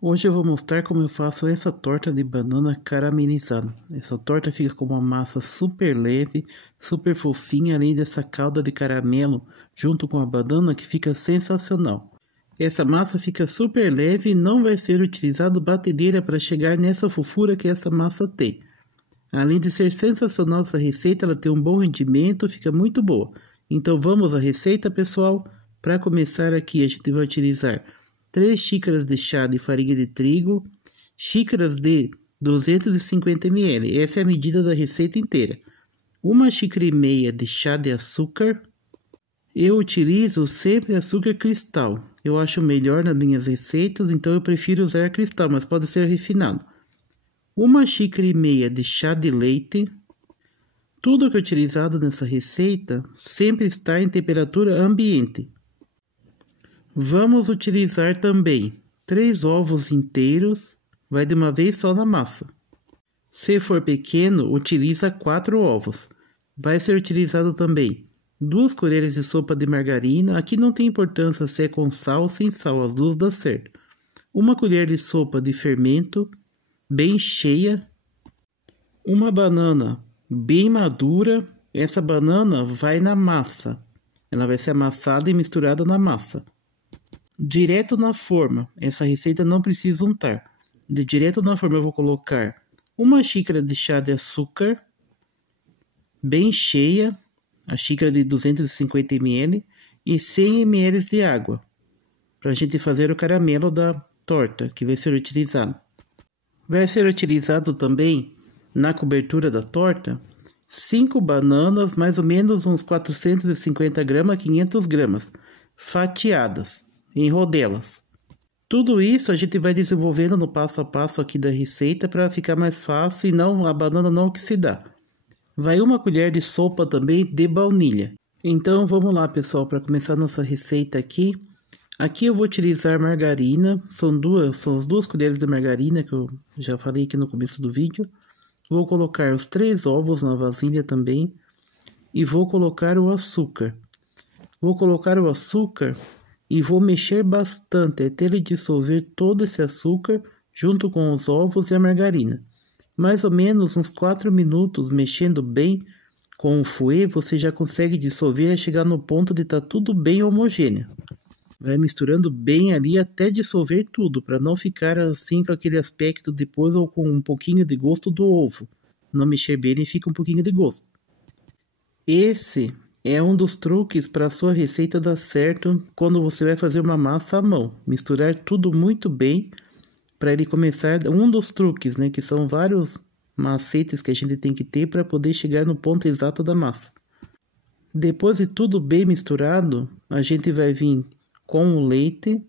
Hoje eu vou mostrar como eu faço essa torta de banana caramelizada. Essa torta fica com uma massa super leve, super fofinha, além dessa calda de caramelo junto com a banana que fica sensacional. Essa massa fica super leve e não vai ser utilizado batedeira para chegar nessa fofura que essa massa tem. Além de ser sensacional essa receita, ela tem um bom rendimento, fica muito boa. Então vamos à receita, pessoal. Para começar aqui a gente vai utilizar 3 xícaras de chá de farinha de trigo, xícaras de 250 ml, essa é a medida da receita inteira. 1,5 xícara de chá de açúcar. Eu utilizo sempre açúcar cristal, eu acho melhor nas minhas receitas, então eu prefiro usar cristal, mas pode ser refinado. 1,5 xícara de chá de leite. Tudo que é utilizado nessa receita sempre está em temperatura ambiente. Vamos utilizar também 3 ovos inteiros, vai de uma vez só na massa. Se for pequeno, utiliza 4 ovos. Vai ser utilizado também 2 colheres de sopa de margarina, aqui não tem importância se é com sal ou sem sal, as duas dá certo. 1 colher de sopa de fermento, bem cheia. Uma banana bem madura, essa banana vai na massa, ela vai ser amassada e misturada na massa. Direto na forma, essa receita não precisa untar. Direto na forma eu vou colocar 1 xícara de chá de açúcar, bem cheia, a xícara de 250 ml, e 100 ml de água, para a gente fazer o caramelo da torta, que vai ser utilizado. Vai ser utilizado também, na cobertura da torta, 5 bananas, mais ou menos uns 450 gramas a 500 gramas, fatiadas em rodelas. Tudo isso a gente vai desenvolvendo no passo a passo aqui da receita para ficar mais fácil e não a banana não oxidar. Vai 1 colher de sopa também de baunilha. Então vamos lá, pessoal, para começar nossa receita aqui. Aqui eu vou utilizar margarina, são as 2 colheres de margarina que eu já falei aqui no começo do vídeo. Vou colocar os 3 ovos na vasilha também e vou colocar o açúcar. Vou colocar o açúcar e vou mexer bastante até ele dissolver todo esse açúcar junto com os ovos e a margarina. Mais ou menos uns 4 minutos mexendo bem com o fouet, você já consegue dissolver e chegar no ponto de estar tudo bem homogêneo. Vai misturando bem ali até dissolver tudo, para não ficar assim com aquele aspecto depois ou com um pouquinho de gosto do ovo. Não mexer bem e fica um pouquinho de gosto. Esse é um dos truques para a sua receita dar certo quando você vai fazer uma massa à mão. Misturar tudo muito bem para ele começar. Um dos truques, né, que são vários macetes que a gente tem que ter para poder chegar no ponto exato da massa. Depois de tudo bem misturado, a gente vai vir com o leite.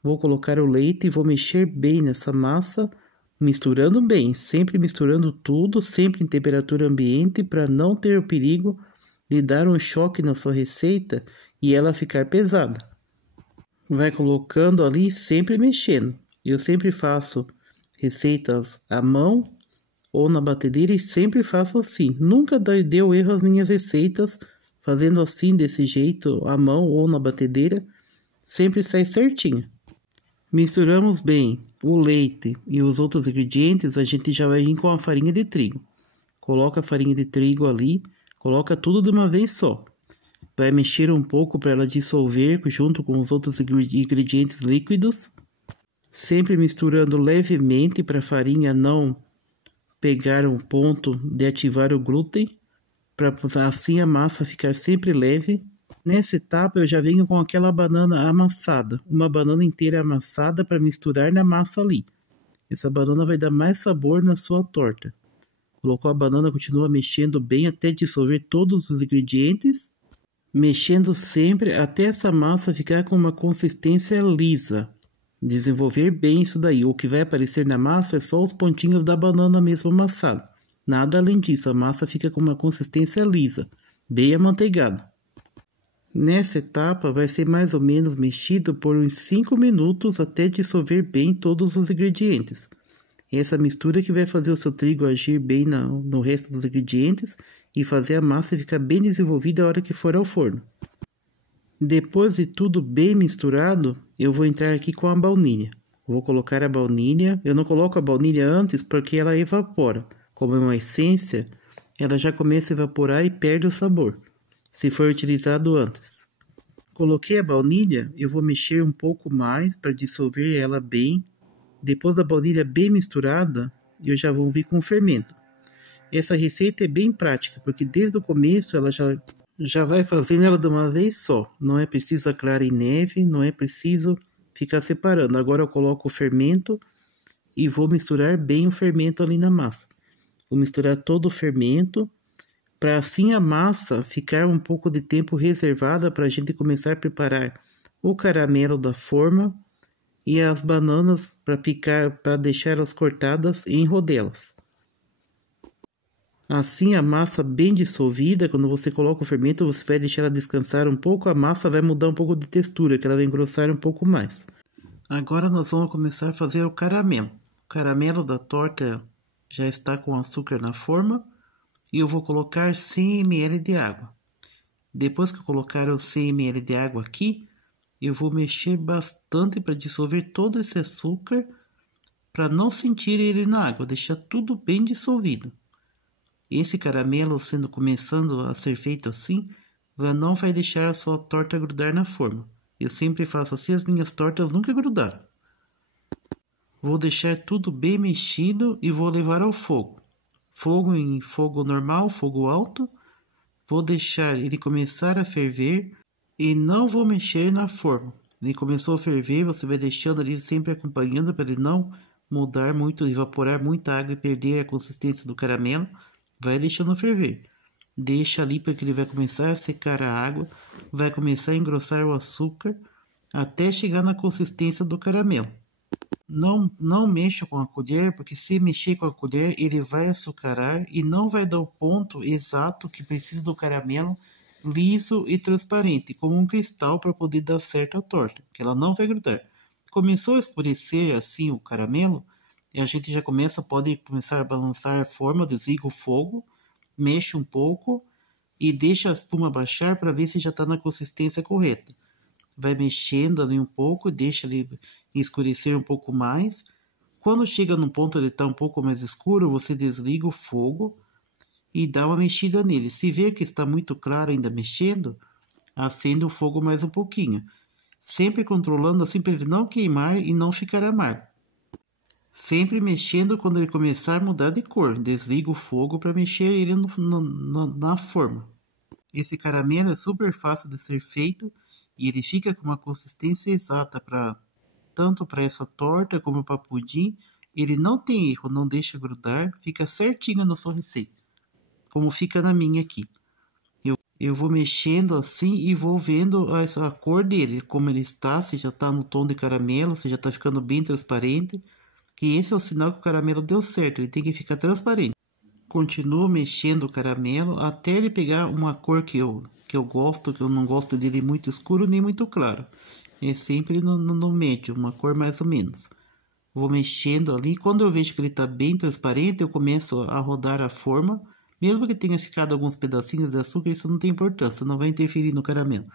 Vou colocar o leite e vou mexer bem nessa massa, misturando bem, sempre misturando tudo, sempre em temperatura ambiente para não ter o perigo de dar um choque na sua receita e ela ficar pesada. Vai colocando ali, sempre mexendo. Eu sempre faço receitas à mão ou na batedeira e sempre faço assim. Nunca deu erro as minhas receitas fazendo assim, desse jeito, à mão ou na batedeira. Sempre sai certinho. Misturamos bem o leite e os outros ingredientes, a gente já vai vir com a farinha de trigo. Coloca a farinha de trigo ali. Coloca tudo de uma vez só. Vai mexer um pouco para ela dissolver junto com os outros ingredientes líquidos. Sempre misturando levemente para a farinha não pegar um ponto de ativar o glúten. Para assim a massa ficar sempre leve. Nessa etapa eu já venho com aquela banana amassada. Uma banana inteira amassada para misturar na massa ali. Essa banana vai dar mais sabor na sua torta. Colocou a banana, continua mexendo bem até dissolver todos os ingredientes. Mexendo sempre até essa massa ficar com uma consistência lisa. Desenvolver bem isso daí. O que vai aparecer na massa é só os pontinhos da banana mesmo amassada. Nada além disso, a massa fica com uma consistência lisa, bem amanteigada. Nessa etapa vai ser mais ou menos mexido por uns 5 minutos até dissolver bem todos os ingredientes. Essa mistura que vai fazer o seu trigo agir bem no resto dos ingredientes e fazer a massa ficar bem desenvolvida a hora que for ao forno. Depois de tudo bem misturado, eu vou entrar aqui com a baunilha. Vou colocar a baunilha. Eu não coloco a baunilha antes porque ela evapora. Como é uma essência, ela já começa a evaporar e perde o sabor, se for utilizado antes. Coloquei a baunilha, eu vou mexer um pouco mais para dissolver ela bem. Depois da baunilha bem misturada, eu já vou vir com o fermento. Essa receita é bem prática, porque desde o começo ela já vai fazendo ela de uma vez só. Não é preciso a clara em neve, não é preciso ficar separando. Agora eu coloco o fermento e vou misturar bem o fermento ali na massa. Vou misturar todo o fermento, para assim a massa ficar um pouco de tempo reservada para a gente começar a preparar o caramelo da forma e as bananas para picar, para deixar elas cortadas em rodelas. Assim a massa bem dissolvida, quando você coloca o fermento, você vai deixar ela descansar um pouco, a massa vai mudar um pouco de textura, que ela vai engrossar um pouco mais. Agora nós vamos começar a fazer o caramelo. O caramelo da torta já está com açúcar na forma e eu vou colocar 100 ml de água. Depois que eu colocar os 100 ml de água aqui, eu vou mexer bastante para dissolver todo esse açúcar, para não sentir ele na água, deixar tudo bem dissolvido. Esse caramelo começando a ser feito assim, não vai deixar a sua torta grudar na forma. Eu sempre faço assim, as minhas tortas nunca grudaram. Vou deixar tudo bem mexido e vou levar ao fogo. Fogo em fogo normal, fogo alto. Vou deixar ele começar a ferver e não vou mexer na forma. Ele começou a ferver, você vai deixando ali sempre acompanhando para ele não mudar muito, evaporar muita água e perder a consistência do caramelo. Vai deixando ferver. Deixa ali porque ele vai começar a secar a água, vai começar a engrossar o açúcar até chegar na consistência do caramelo. Não mexa com a colher, porque se mexer com a colher ele vai açucarar e não vai dar o ponto exato que precisa do caramelo liso e transparente, como um cristal para poder dar certo a torta, que ela não vai grudar. Começou a escurecer assim o caramelo, e a gente já pode começar a balançar a forma, desliga o fogo, mexe um pouco e deixa a espuma baixar para ver se já está na consistência correta. Vai mexendo ali um pouco, deixa ele escurecer um pouco mais. Quando chega num ponto ele está um pouco mais escuro, você desliga o fogo e dá uma mexida nele. Se vê que está muito claro ainda mexendo, acende o fogo mais um pouquinho. Sempre controlando assim para ele não queimar e não ficar amargo. Sempre mexendo quando ele começar a mudar de cor. Desliga o fogo para mexer ele na forma. Esse caramelo é super fácil de ser feito e ele fica com uma consistência exata tanto para essa torta como para pudim. Ele não tem erro, não deixa grudar, fica certinho na sua receita, como fica na minha aqui. Eu vou mexendo assim e vou vendo a cor dele, como ele está, se já está no tom de caramelo, se já está ficando bem transparente. Que esse é o sinal que o caramelo deu certo, ele tem que ficar transparente. Continuo mexendo o caramelo até ele pegar uma cor que eu gosto, que eu não gosto dele muito escuro nem muito claro. É sempre no médio, uma cor mais ou menos. Vou mexendo ali, quando eu vejo que ele está bem transparente, eu começo a rodar a forma. Mesmo que tenha ficado alguns pedacinhos de açúcar, isso não tem importância, não vai interferir no caramelo.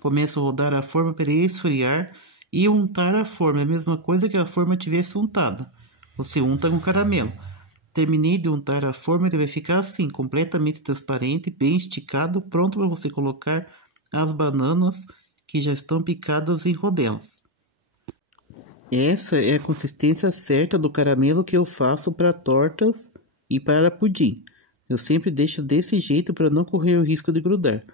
Começo a rodar a forma para ele esfriar e untar a forma, é a mesma coisa que a forma tivesse untada. Você unta com caramelo. Terminei de untar a forma, ele vai ficar assim, completamente transparente, bem esticado, pronto para você colocar as bananas que já estão picadas em rodelas. Essa é a consistência certa do caramelo que eu faço para tortas e para pudim. Eu sempre deixo desse jeito para não correr o risco de grudar.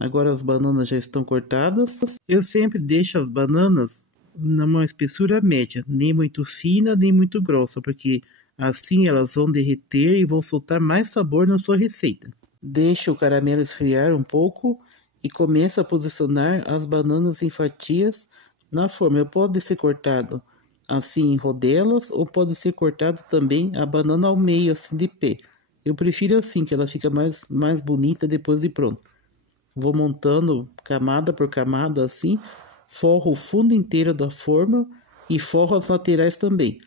Agora as bananas já estão cortadas. Eu sempre deixo as bananas numa espessura média, nem muito fina, nem muito grossa, porque assim elas vão derreter e vão soltar mais sabor na sua receita. Deixa o caramelo esfriar um pouco e começa a posicionar as bananas em fatias na forma. Pode ser cortado assim em rodelas ou pode ser cortado também a banana ao meio, assim de pé. Eu prefiro assim, que ela fica mais bonita depois de pronto. Vou montando camada por camada assim, forro o fundo inteiro da forma e forro as laterais também.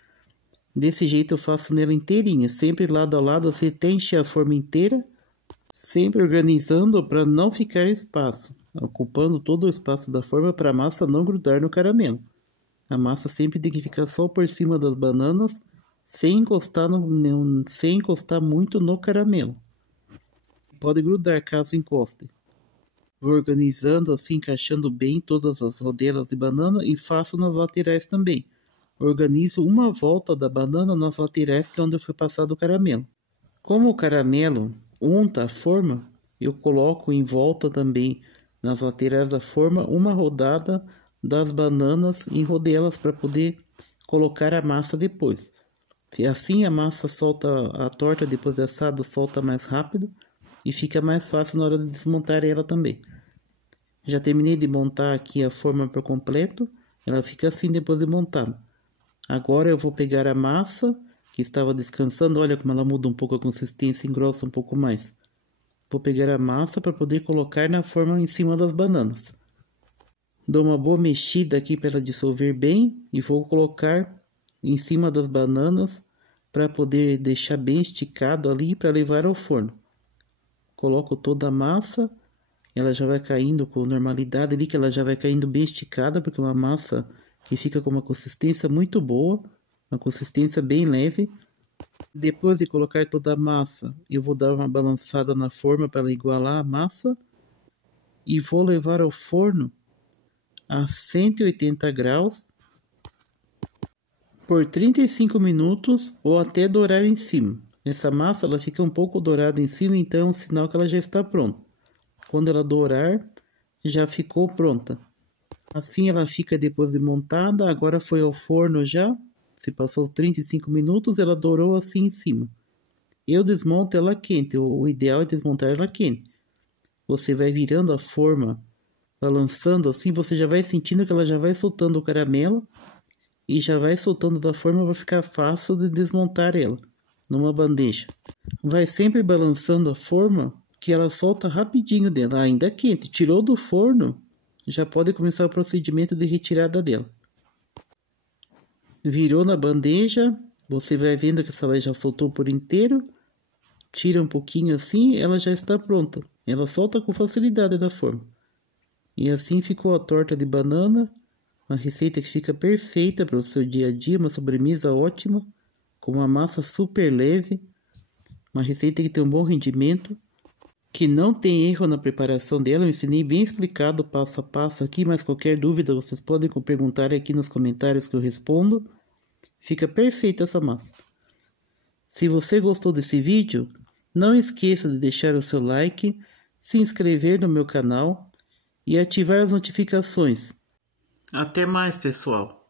Desse jeito eu faço nela inteirinha, sempre lado a lado, assim, até encher a forma inteira, sempre organizando para não ficar espaço, ocupando todo o espaço da forma para a massa não grudar no caramelo. A massa sempre tem que ficar só por cima das bananas, sem encostar muito no caramelo. Pode grudar caso encoste. Vou organizando assim, encaixando bem todas as rodelas de banana e faço nas laterais também. Organizo uma volta da banana nas laterais, que é onde foi passado o caramelo. Como o caramelo unta a forma, eu coloco em volta também, nas laterais da forma, uma rodada das bananas em rodelas para poder colocar a massa depois. E assim a massa solta, a torta depois de assada solta mais rápido e fica mais fácil na hora de desmontar ela também. Já terminei de montar aqui a forma por completo, ela fica assim depois de montada. Agora eu vou pegar a massa que estava descansando, olha como ela muda um pouco a consistência, engrossa um pouco mais. Vou pegar a massa para poder colocar na forma em cima das bananas. Dou uma boa mexida aqui para ela dissolver bem e vou colocar em cima das bananas para poder deixar bem esticado ali para levar ao forno. Coloco toda a massa, ela já vai caindo com normalidade ali, que ela já vai caindo bem esticada, porque é uma massa que fica com uma consistência muito boa, uma consistência bem leve. Depois de colocar toda a massa, eu vou dar uma balançada na forma para ela igualar a massa e vou levar ao forno a 180 graus por 35 minutos ou até dourar em cima. Essa massa ela fica um pouco dourada em cima, então é um sinal que ela já está pronta. Quando ela dourar, já ficou pronta. Assim ela fica depois de montada. Agora foi ao forno já. Se passou 35 minutos, ela dourou assim em cima. Eu desmonto ela quente. O ideal é desmontar ela quente. Você vai virando a forma, balançando assim, você já vai sentindo que ela já vai soltando o caramelo e já vai soltando da forma, vai ficar fácil de desmontar ela numa bandeja. Vai sempre balançando a forma, que ela solta rapidinho dela, ainda é quente. Tirou do forno, já pode começar o procedimento de retirada dela. Virou na bandeja, você vai vendo que ela já soltou por inteiro. Tira um pouquinho assim, ela já está pronta. Ela solta com facilidade da forma. E assim ficou a torta de banana, uma receita que fica perfeita para o seu dia a dia, uma sobremesa ótima, com uma massa super leve, uma receita que tem um bom rendimento, que não tem erro na preparação dela. Eu ensinei bem explicado passo a passo aqui, mas qualquer dúvida vocês podem perguntar aqui nos comentários que eu respondo. Fica perfeita essa massa. Se você gostou desse vídeo, não esqueça de deixar o seu like, se inscrever no meu canal e ativar as notificações. Até mais, pessoal!